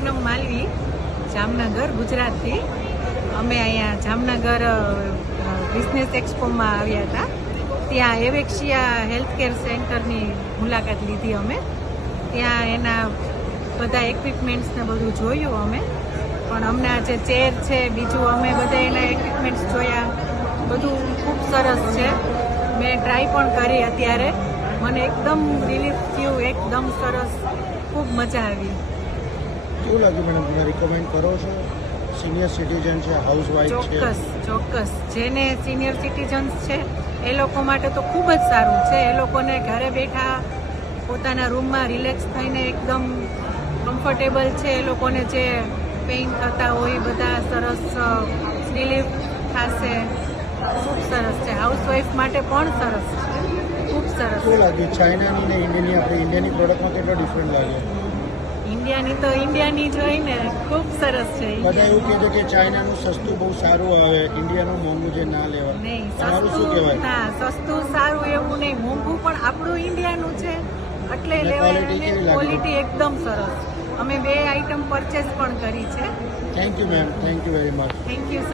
પૂનમ માલવી, જામનગર, ગુજરાતથી. અમે અહીંયા જામનગર બિઝનેસ એક્સપોમાં આવ્યા હતા. ત્યાં એવેક્સિયા હેલ્થ કેર સેન્ટરની મુલાકાત લીધી અમે. ત્યાં એના બધા ઇક્વિપમેન્ટ્સને બધું જોયું અમે. પણ અમને આ જે ચેર છે, બીજું અમે બધા એના ઇક્વિપમેન્ટ્સ જોયા. બધું ખૂબ સરસ છે. મેં ટ્રાય પણ કરી અત્યારે. મને એકદમ રિલીફ થયું, એકદમ સરસ, ખૂબ મજા આવી. કેવું લાગ્યું મેડમ? તમે રિકમેન્ડ કરો છો? સિનિયર સિટીઝન છે, હાઉસવાઈફ છે? ચોક્કસ. જેને સિનિયર સિટીઝન્સ છે એ લોકો માટે તો ખૂબ જ સારું છે. એ લોકોને ઘરે બેઠા પોતાના રૂમમાં રિલેક્સ થઈને એકદમ કમ્ફર્ટેબલ છે. એ લોકોને જે પેઇન થતા હોય બધા સરસ રિલીફ થશે. ખૂબ સરસ છે. હાઉસવાઈફ માટે પણ સરસ છે. ખૂબ સરસ. શું લાગ્યું? ચાઇનાની ને ઇન્ડિયાની, આપણે ઇન્ડિયાની પ્રોડક્ટમાં કેટલો ડિફરન્ટ લાગે? ઇન્ડિયાની તો ઇન્ડિયાની જ હોય ને. ખૂબ સરસ છે. બધા એવું કહે છે કે ચાઇનાનું સસ્તું બહુ સારું આવે, ઇન્ડિયાનું મોંઘું જે ના લેવા. નહીં, તમારું શું સસ્તું કહેવાય? ના, સસ્તું સારું એવું નહીં, મોંઘું પણ આપણું ઇન્ડિયાનું છે એટલે લેવાય. ક્વોલિટી એકદમ સરસ. અમે 2 આઈટમ પરચેસ પણ કરી છે. Thank you ma'am, thank you very much. Thank you.